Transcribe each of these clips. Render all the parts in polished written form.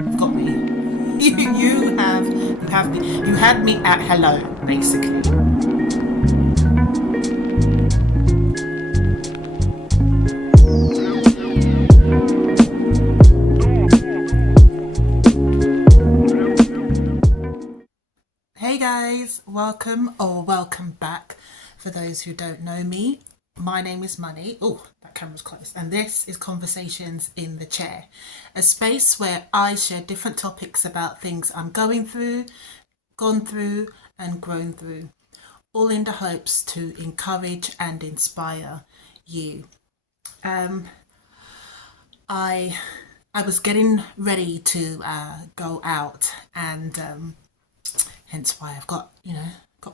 You've got me. You had me at hello, basically. Hey guys, welcome or welcome back. For those who don't know me, my name is Money. Oh, that camera's close. And this is Conversations in the Chair, a space where I share different topics about things I'm going through, gone through, and grown through, all in the hopes to encourage and inspire you. Um, I I was getting ready to go out, and hence why I've got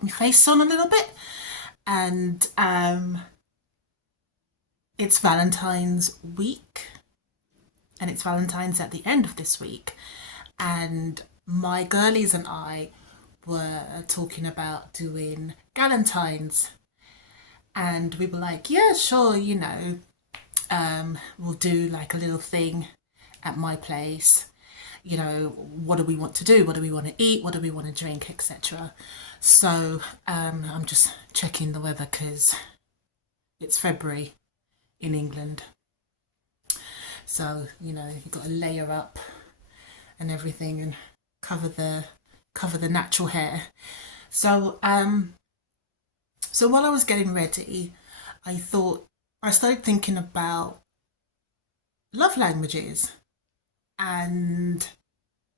my face on a little bit, and it's Valentine's week, and it's Valentine's at the end of this week, and my girlies and I were talking about doing Galentine's, and we were like, yeah, sure, we'll do like a little thing at my place. What do we want to do? What do we want to eat? What do we want to drink, etc. So I'm just checking the weather because it's February in England. So, you've got to layer up and everything and cover the natural hair. So so while I was getting ready, I started thinking about love languages, and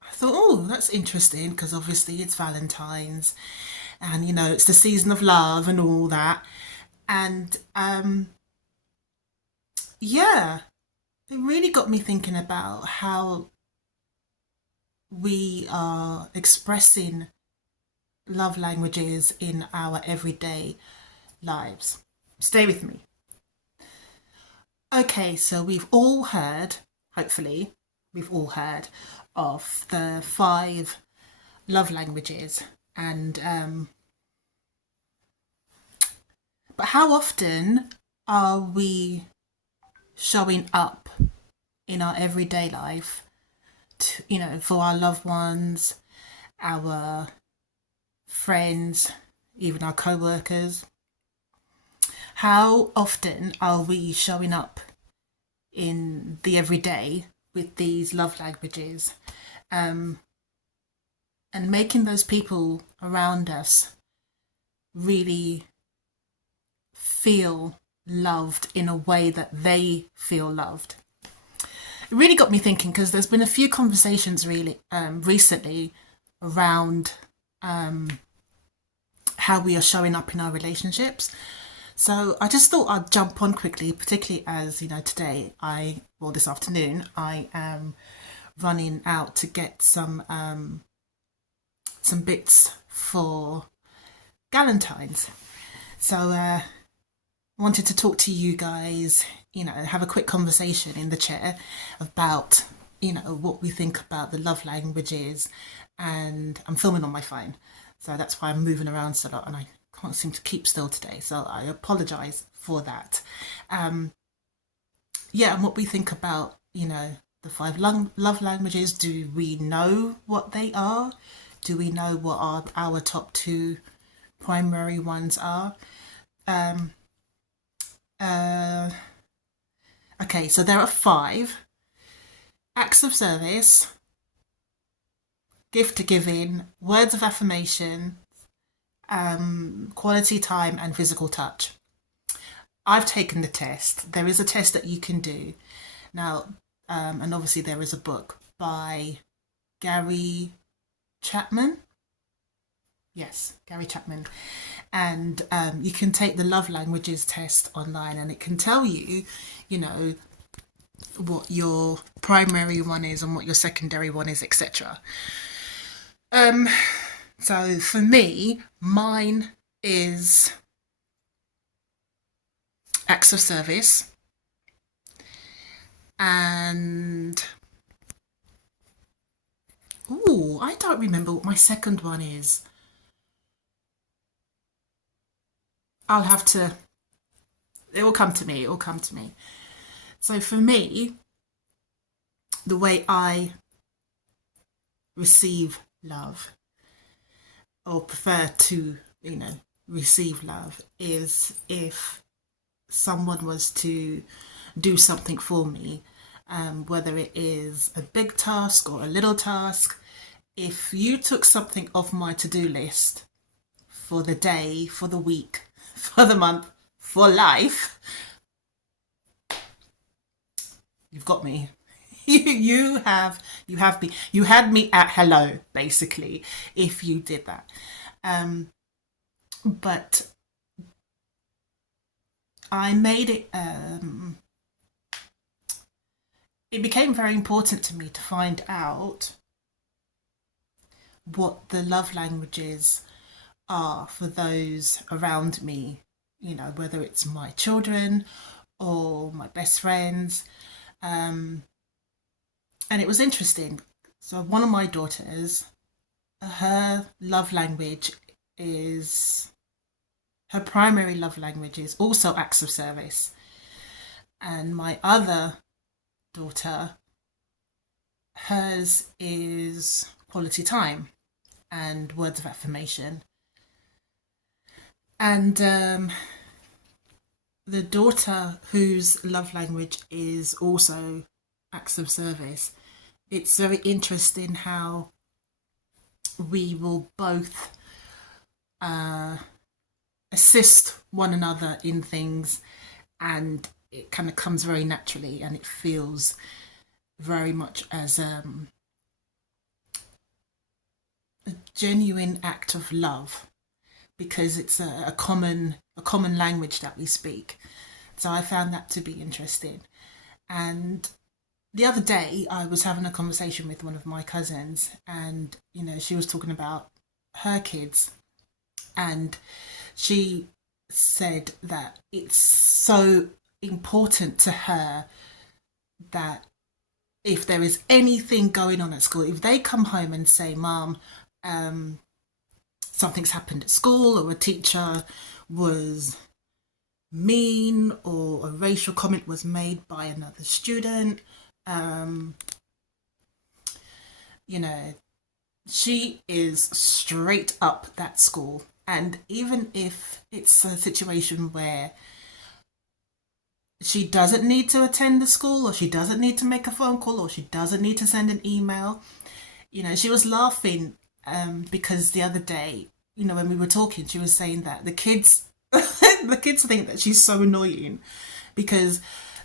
I thought, oh, that's interesting because obviously it's Valentine's, and it's the season of love and all that. And yeah, it really got me thinking about how we are expressing love languages in our everyday lives. Stay with me. Okay, so we've all heard, hopefully, we've all heard of the five love languages, and but how often are we showing up in our everyday life, for our loved ones, our friends, even our co-workers? How often are we showing up in the everyday with these love languages, um, and making those people around us really feel loved in a way that they feel loved? It really got me thinking because there's been a few conversations really recently around how we are showing up in our relationships. So I just thought I'd jump on quickly, particularly as today this afternoon, I am running out to get some bits for Galentine's. So wanted to talk to you guys, have a quick conversation in the chair about what we think about the love languages. And I'm filming on my phone, so that's why I'm moving around so a lot, and I can't seem to keep still today, so I apologise for that. Yeah, and what we think about, the five love languages. Do we know what they are? Do we know what our top two primary ones are? Uh, okay, so there are five: acts of service, gift giving, words of affirmation, quality time, and physical touch. I've taken the test. There is a test that you can do now, and obviously there is a book by Gary Chapman. Yes, Gary Chapman. And you can take the love languages test online, and it can tell you, what your primary one is and what your secondary one is, etc. So for me, mine is acts of service, and I don't remember what my second one is. I'll have to. It will come to me. It will come to me. So for me, the way I receive love or prefer to, receive love is if someone was to do something for me, whether it is a big task or a little task. If you took something off my to-do list for the day, for the week, for the month, for life, you've got me. You had me at hello, basically, if you did that. But I made it. It became very important to me to find out what the love languages are for those around me. Whether it's my children or my best friends. And it was interesting. So one of my daughters, her love language is her primary love language is also acts of service. And my other daughter, hers is quality time and words of affirmation. And the daughter whose love language is also acts of service, it's very interesting how we will both assist one another in things, and it kind of comes very naturally, and it feels very much as a genuine act of love, because it's a common language that we speak. So I found that to be interesting. And the other day I was having a conversation with one of my cousins, and she was talking about her kids, and she said that it's so important to her that if there is anything going on at school, if they come home and say, Mom, something's happened at school, or a teacher was mean, or a racial comment was made by another student, she is straight up that school. And even if it's a situation where she doesn't need to attend the school, or she doesn't need to make a phone call, or she doesn't need to send an email, she was laughing because the other day, when we were talking, she was saying that the kids the kids think that she's so annoying because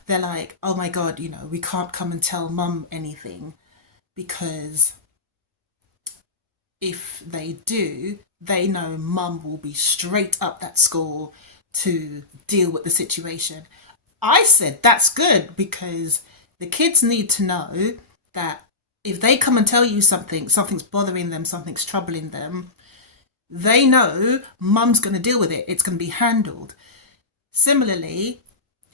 they're like, oh my God, we can't come and tell Mum anything, because if they do, they know Mum will be straight up that school to deal with the situation. I said that's good, because the kids need to know that if they come and tell you something's bothering them, something's troubling them, they know Mum's going to deal with it. It's going to be handled. Similarly,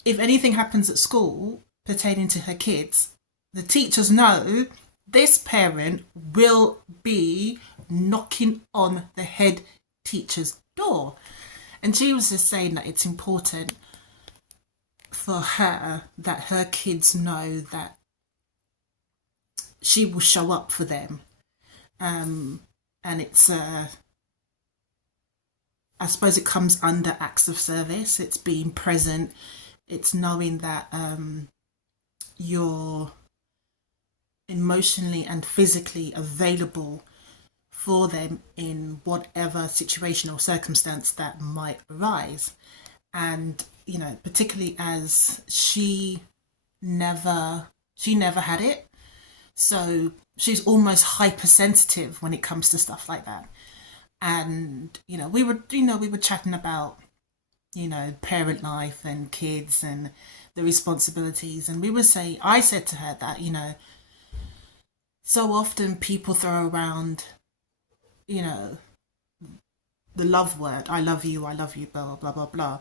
if anything happens at school pertaining to her kids, the teachers know this parent will be knocking on the head teacher's door. And she was just saying that it's important for her that her kids know that she will show up for them. And it's, I suppose it comes under acts of service. It's being present. It's knowing that you're emotionally and physically available for them in whatever situation or circumstance that might arise. And particularly as she never had it, so she's almost hypersensitive when it comes to stuff like that. And we were chatting about parent life and kids and the responsibilities, and I said to her that so often people throw around the love word, I love you, blah blah blah blah,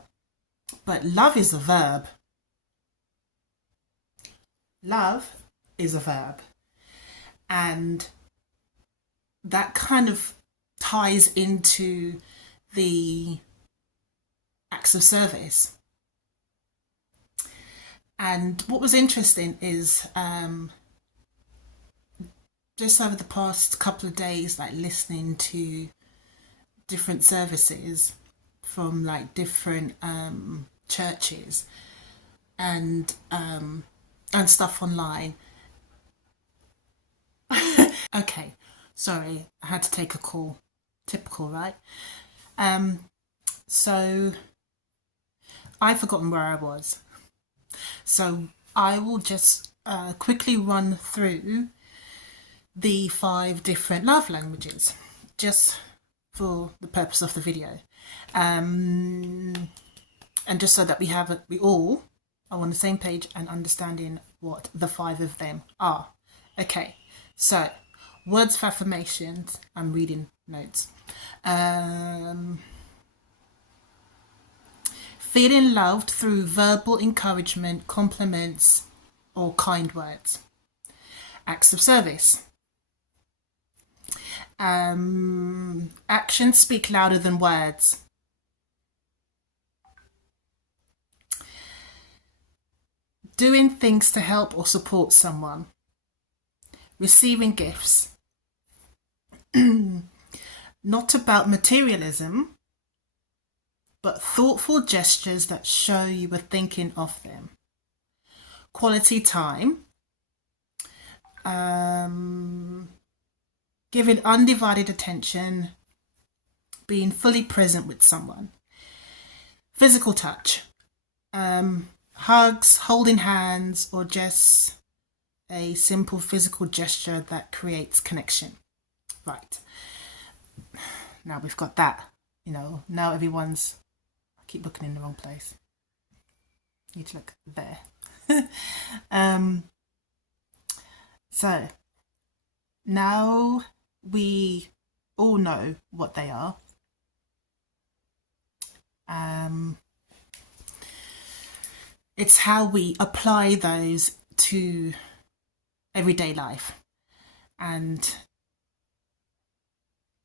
but love is a verb. Love is a verb, and that kind of ties into the acts of service. And what was interesting is just over the past couple of days, like listening to different services from like different churches and stuff online. Okay, sorry, I had to take a call. Typical, right? So I've forgotten where I was. So I will just quickly run through the 5 different love languages, just for the purpose of the video, and just so that we all are on the same page and understanding what the 5 of them are. Okay, so words of affirmations. I'm reading notes. Feeling loved through verbal encouragement, compliments, or kind words. Acts of service. Actions speak louder than words. Doing things to help or support someone. Receiving gifts. Not about materialism, but thoughtful gestures that show you were thinking of them. Quality time. Giving undivided attention. Being fully present with someone. Physical touch. Hugs, holding hands, or just a simple physical gesture that creates connection. Right. Now we've got that. Now everyone's... I keep looking in the wrong place. Need to look there. So now we all know what they are. It's how we apply those to everyday life and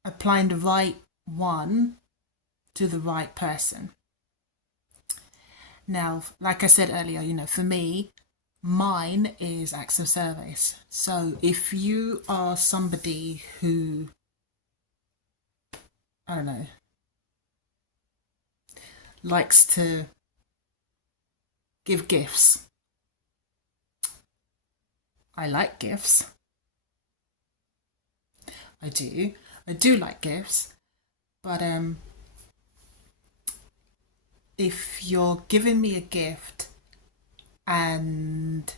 applying the right one to the right person. Now, like I said earlier, for me, mine is acts of service. So if you are somebody who, I don't know, likes to give gifts. I like gifts. I do like gifts. But if you're giving me a gift and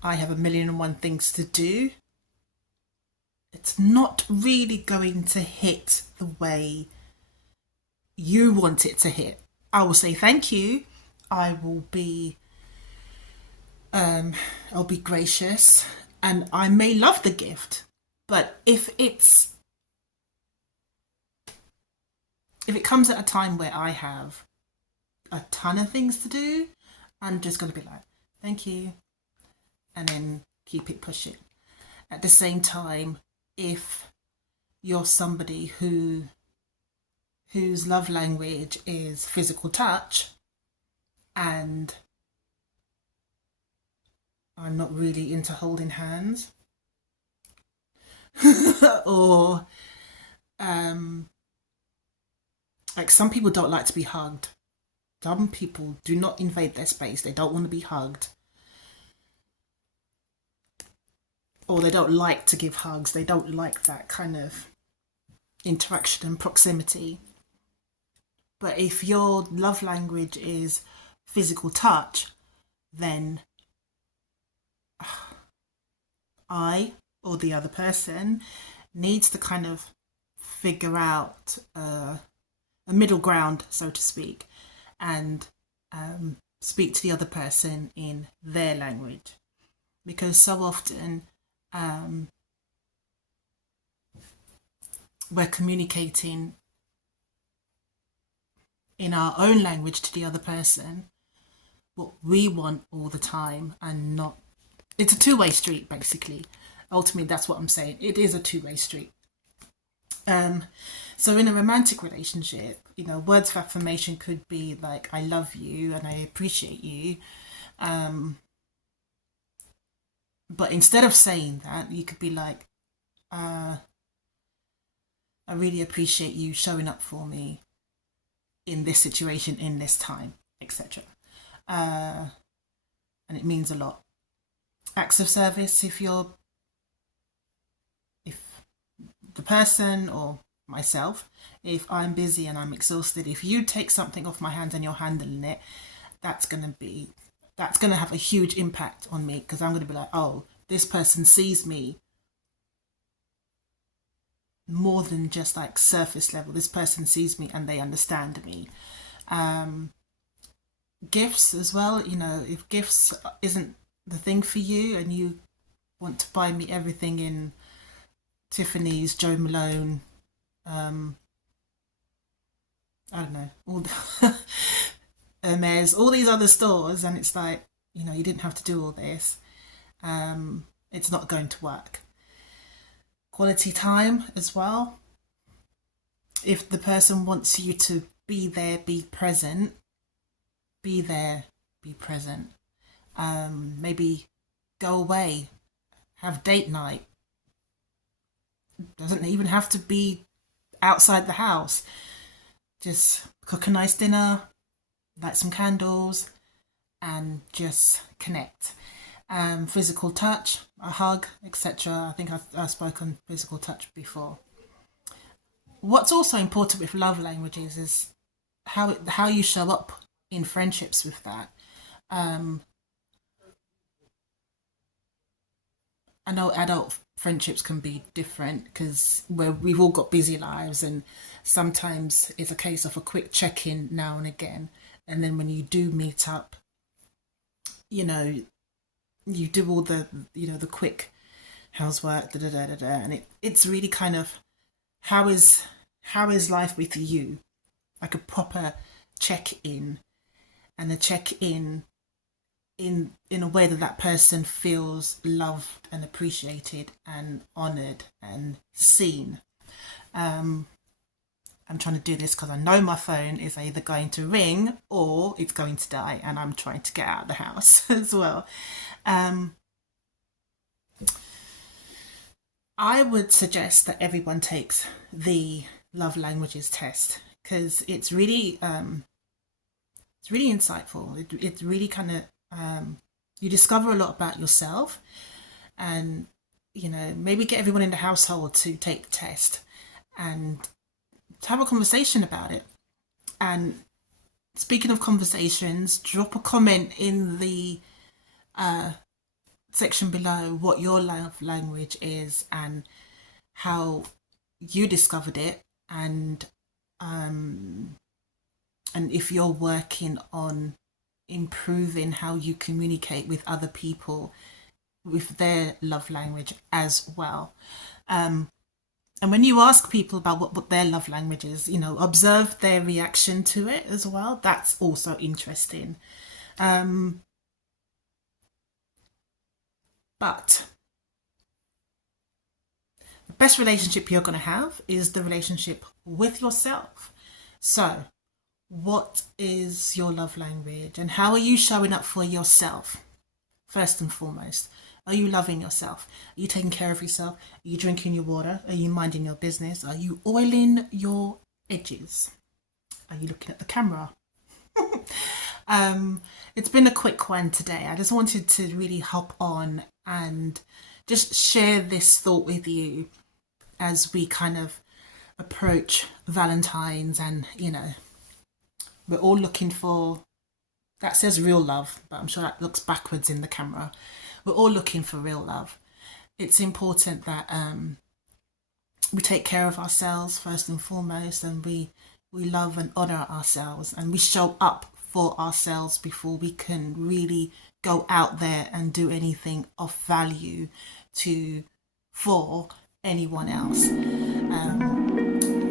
I have 1,000,001 things to do, it's not really going to hit the way you want it to hit. I will say thank you. I'll be gracious, and I may love the gift, but if it comes at a time where I have a ton of things to do, I'm just going to be like, thank you, and then keep it pushing. At the same time, if you're somebody whose love language is physical touch, and I'm not really into holding hands, or like some people don't like to be hugged. Some people do not invade their space. They don't want to be hugged. Or they don't like to give hugs. They don't like that kind of interaction and proximity. But if your love language is physical touch, then I or the other person needs to kind of figure out a middle ground, so to speak, and speak to the other person in their language. Because so often we're communicating in our own language to the other person what we want all the time, and not... It's a two-way street, basically. Ultimately, that's what I'm saying. It is a two-way street. So in a romantic relationship, words of affirmation could be like, I love you and I appreciate you. But instead of saying that, you could be like, I really appreciate you showing up for me in this situation, in this time, etc. And it means a lot. Acts of service, if the person or myself, if I'm busy and I'm exhausted, if you take something off my hands and you're handling it, that's going to have a huge impact on me, because I'm going to be like, oh, this person sees me more than just like surface level. This person sees me and they understand me. Gifts as well, if gifts isn't the thing for you and you want to buy me everything in Tiffany's, Joe Malone, I don't know, all the Hermes, all these other stores, and it's like, you didn't have to do all this. It's not going to work. Quality time as well. If the person wants you to be there, be present, be there, be present. Maybe go away, have date night. Doesn't even have to be outside the house. Just cook a nice dinner, light some candles, and just connect. Physical touch, a hug, etc. I think I've spoken physical touch before. What's also important with love languages is how you show up in friendships with that. I know adult friendships can be different because we've all got busy lives, and sometimes it's a case of a quick check-in now and again, and then when you do meet up, you do all the the quick how's work, and it's really kind of how is life with you, like a proper check-in, and a check-in in a way that person feels loved and appreciated and honoured and seen. I'm trying to do this because I know my phone is either going to ring or it's going to die, and I'm trying to get out of the house as well. I would suggest that everyone takes the love languages test, because it's really insightful. It's really kind of you discover a lot about yourself, and maybe get everyone in the household to take the test and to have a conversation about it. And speaking of conversations, drop a comment in the section below what your love language is and how you discovered it, and if you're working on improving how you communicate with other people with their love language as well. And when you ask people about what their love language is, observe their reaction to it as well. That's also interesting. But the best relationship you're going to have is the relationship with yourself. So, what is your love language, and how are you showing up for yourself? First and foremost, are you loving yourself? Are you taking care of yourself? Are you drinking your water? Are you minding your business? Are you oiling your edges? Are you looking at the camera? It's been a quick one today. I just wanted to really hop on and just share this thought with you as we kind of approach Valentine's, and we're all looking for, that says real love, but I'm sure that looks backwards in the camera. We're all looking for real love. It's important that we take care of ourselves first and foremost, and we love and honour ourselves, and we show up for ourselves before we can really go out there and do anything of value for anyone else.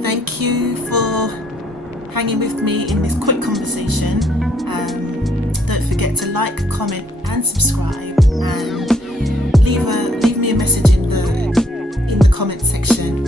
Thank you for hanging with me in this quick conversation. Don't forget to like, comment and subscribe, and leave me a message in the comment section.